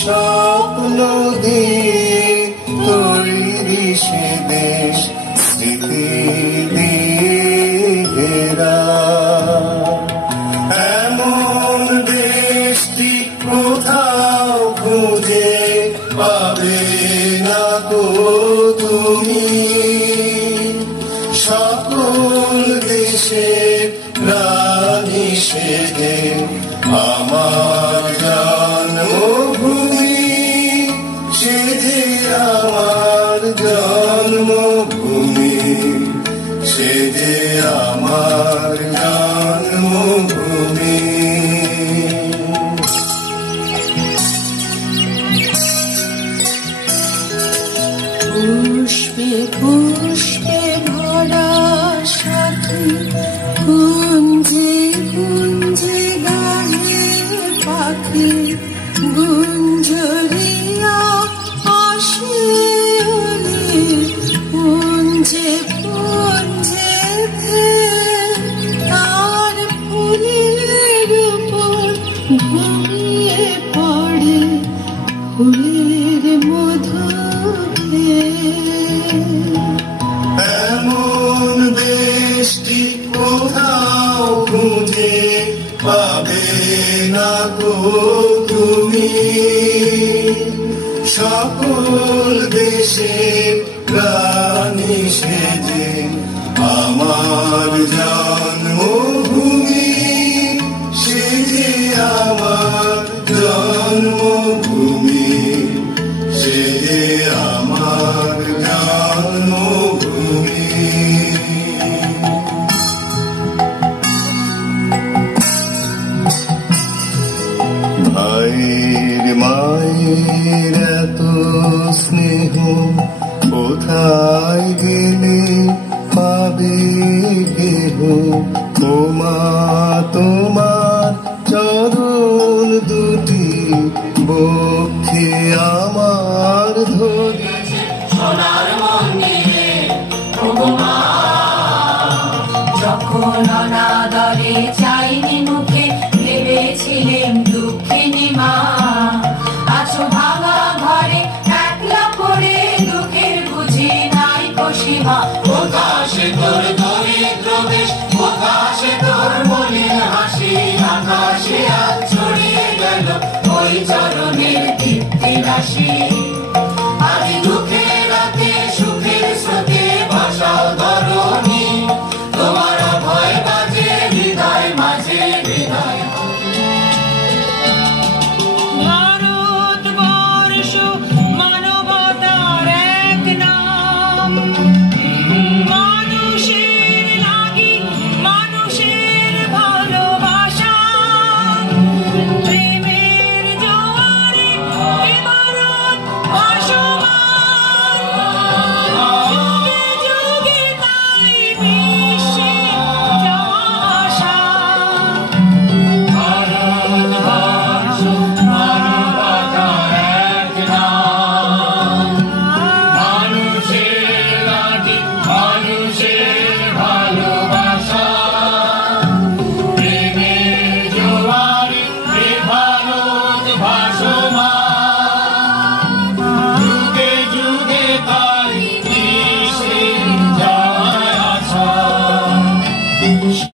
স্বপ্ন দিয়ে তৈরি সে দেশ স্মৃতি দিয়ে ঘেরা। এমন দেশটি কোথাও খুঁজে পাবে না গো তুমি। সকল দেশে প্রাণী সেজে আমার জন্মভূমি, সে যে আমার জন্মভূমি, সে যে আমার জন্মভূমি। পুষ্পে পুষ্পে ভরা সাথী, কুঞ্জে কুঞ্জে গানে পাখি, গুঞ্জরিয়া আসে ওলে, পুঞ্জে পুঞ্জে তার ফুলের উপর ঘুমিয়ে পড়ে ফুলের মধু। এমন দেশটি কোথাও খুঁজে পাবে না গো তুমি। সকল দেশে প্রাণী সেজে আমার জন্মভূমি, সে যে আমার জন্মভূমি, সে যে আমার জন্মভূমি। ভাইয়ের মায়ের এত স্নেহ কোথায় গেলে পাবে কেহ। তোমা তোমার চরণ দুটি বক্ষে আমার ধরে সোনার মন্দিরে যখন অনাদরে চাইনি মুখে, ভেবেছিলেন দুঃখিনী মা। আছো ভাঙা ঘরে একলা পড়ে, দুঃখের বুঝি নাই সীমা। আকাশে তোর দরিদ্র বেশ, আকাশে তোর মলিন হাসি, আকাশে আজ ছড়িয়ে গেল ওই চরণের দীপ্তি রাশি।